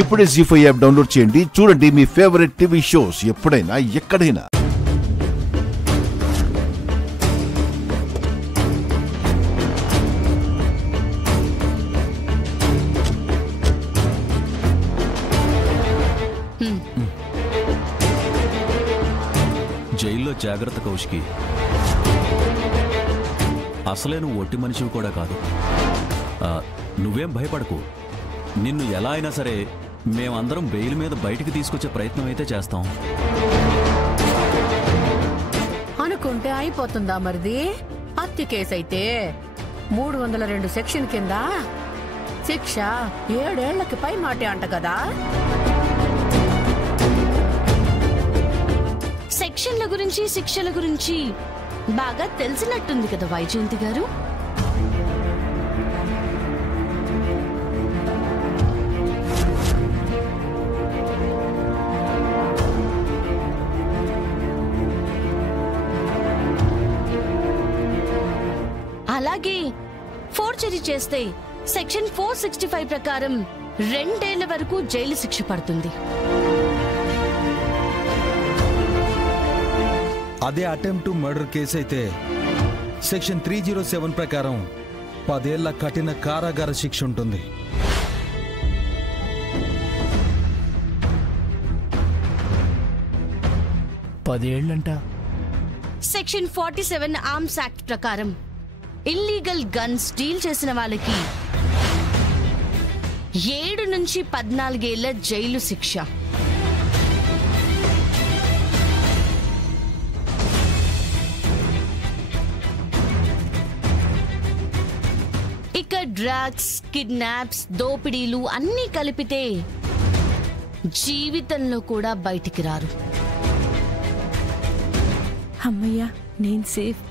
ఇప్పుడే జీ5 app download చేయండి. చూడండి మీ ఫేవరెట్ టీవీ షోస్ ఎప్పుడైనా ఎక్కడైనా. జైల్లో జాగ్రత్త కౌశికి. అసలే నువ్వు ఒట్టి మనిషివి కూడా కాదు. నువ్వేం భయపడకు. నిన్ను ఎలా అయినా సరే మేమందరం బెయిల్ మీద బయటికి తీసుకొచ్చే ప్రయత్నం అయితే చేస్తాం. అనుకుంటే అయిపోతుందా మరిది? హత్య కేసు అయితే 302 సెక్షన్ కింద శిక్ష 7 ఏళ్లకి పై మాటే అంట కదా. సెక్షన్ల గురించి శిక్షల గురించి బాగా తెలిసినట్టుంది కదా వైజయంతి గారు. అలాగే ఫోర్జరీ చేస్తే సెక్షన్ 465 ప్రకారం 2 ఏళ్ల వరకు జైలు శిక్ష పడుతుంది. అదే అటెంప్ట్ టు మర్డర్ కేసు అయితే సెక్షన్ 307 ప్రకారం 10 ఏళ్ల కఠిన కారాగార శిక్ష ఉంటుంది. సెక్షన్ 47 ఆర్మ్స్ యాక్ట్ ప్రకారం ఇల్లీగల్ గన్స్ డీల్ చేసిన వాళ్ళకి 7 నుంచి 14 ఏళ్ల జైలు శిక్ష. ఇక డ్రగ్స్, కిడ్నాప్స్, దోపిడీలు అన్నీ కలిపితే జీవితంలో కూడా బయటికి రారు. అమ్మయ్యా, నేను సేఫ్.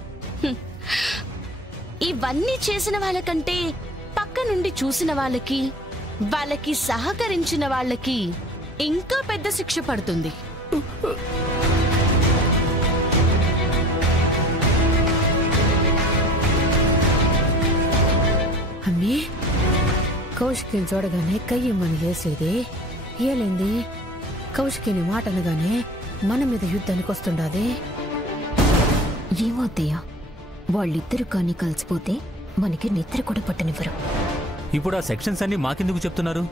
ఇవన్నీ చేసిన వాళ్ళకంటే పక్క నుండి చూసిన వాళ్ళకి సహకరించిన వాళ్ళకి ఇంకా పెద్ద శిక్ష పడుతుంది. అమ్మీ, కౌశికిని చూడగానే కయ్యమ్మని లేసేది ఏలేంది? కౌశికిని మాట అనగానే మన మీద యుద్ధానికి వస్తుండాది. ఏమవుతాయా, వాళ్ళిద్దరు కానీ కలిసిపోతే మనకి నిద్ర కూడా పట్టనివ్వరు. ఇప్పుడు ఆ సెక్షన్స్ అన్ని మాకెందుకు చెప్తున్నారు?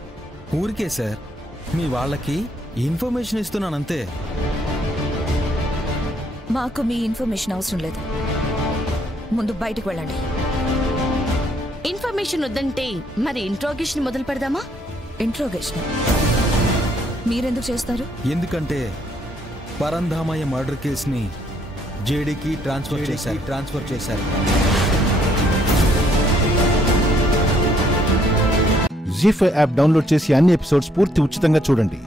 ఊరికే సార్, మీ వాళ్ళకి ఇన్ఫర్మేషన్ ఇస్తున్నానంతే. మాకు మీ ఇన్ఫర్మేషన్ అవసరం లేదు. ముందు బయటకు వెళ్ళండి. ఇన్ఫర్మేషన్ వద్దంటే మరి ఇంట్రోగేషన్ మొదలు పెడదామా? ఇంట్రోగేషన్ మీరెందుకు చేస్తారు? ఎందుకంటే పరంధామయ్య మర్డర్ కేసుని జేడీకి ట్రాన్స్ఫర్ చేశారు. జీ5 యాప్ డౌన్లోడ్ చేసి అన్ని ఎపిసోడ్స్ పూర్తి ఉచితంగా చూడండి.